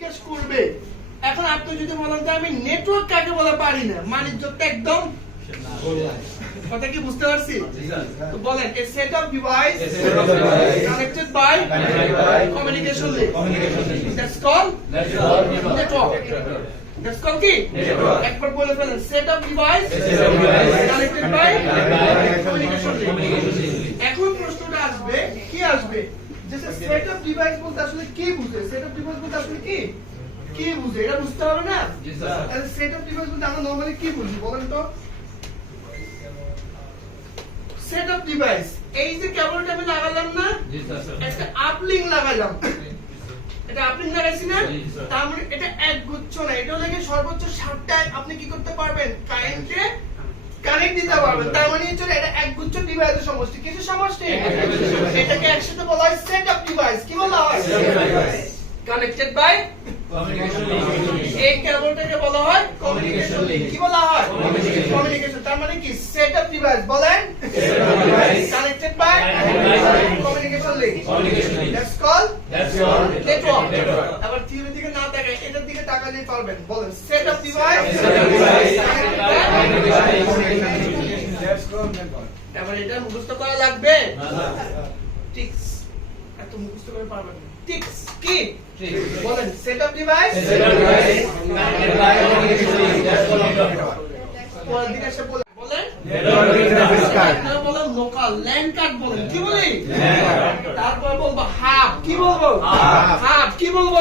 জিজ্ঞেস করবে। এখন আপনি যদি বলেন যে আমি নেটওয়ার্ক কাকে বলে পারি না বাণিজ্যটা একদম কথা কি বুঝতে পারছি? তো বলেন a set of device connected by communication link. That's call network that's call কি? একবার বলে ফেলেন set of device A set of device connected by communication link এখন প্রশ্নটা আসবে কি আসবে? যে সেট অফ ডিভাইস বলতে আসলে কি বুঝে? সেট অফ ডিভাইস বলতে আসলে কি? কি বুঝে? এটা বুঝতে হবে না? তাহলে সেট অফ ডিভাইস বলতে আমরা নরমালি কি বুঝি? বলেন তো। সেট অফ ডিভাইস এই যে কেবলটা আমি লাগালাম না একটা আপলিং লাগালাম। এটা আপলিং লাগাইছি না? তার মানে এটা এক গুচ্ছ না। এটা লাগে সর্বোচ্চ সাতটায় আপনি কি করতে পারবেন? কারেন্টে কানেক্ট দিতে পারবেন। তার মানে হচ্ছে এটা এক গুচ্ছ ডিভাইসের সমষ্টি। কিছু সমষ্টি? এটাকে একসাথে বলা হয় সেট অফ ডিভাইস কি বলা হয়. Connected by. এই কেবলটাকে বলা হয় কমিউনিকেশন লিংক কি বলা হয়? কমিউনিকেশন তার মানে কি? সেট অফ ডিভাইস বলেন connected by communication link communication link. That's call network পারবেন বলেন সেট অফ ডিভাইস. এবার এটা মুখস্থ করা লাগবে। টিক্স এত মুখস্থ করে পারবেন না টিক্স কি ঠিক। বলেন সেট অফ ডিভাইস. পরের দিকে এসে বলেন বলেন ল্যান্ড কার্ড বলেন কি বলি? তারপর বলব হাফ। কি বলব? হাফ। কি বলব?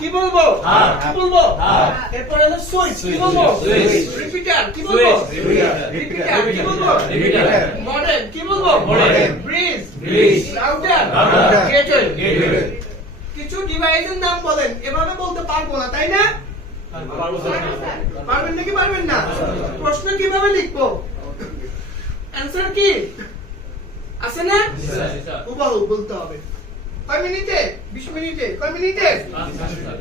কি বলব? কি বলব? এরপর হলো সুইচ। কি বলব? রিপিটার। কি বলব? রিপিটার। কি বলব. মডেল কি বলব. Bridge Bridge. রাউটার গেটওয়ে কিছু ডিভাইসের নাম বলেন। এভাবে বলতে পারব না তাই না? পারবেন নাকি পারবেন না? প্রশ্ন কীভাবে লিখব? অ্যান্সার কি? আছে না। হুবাহু বলতে হবে। কয় মিনিটে? বিশ মিনিটে? কয় মিনিটে? আচ্ছা, স্যার।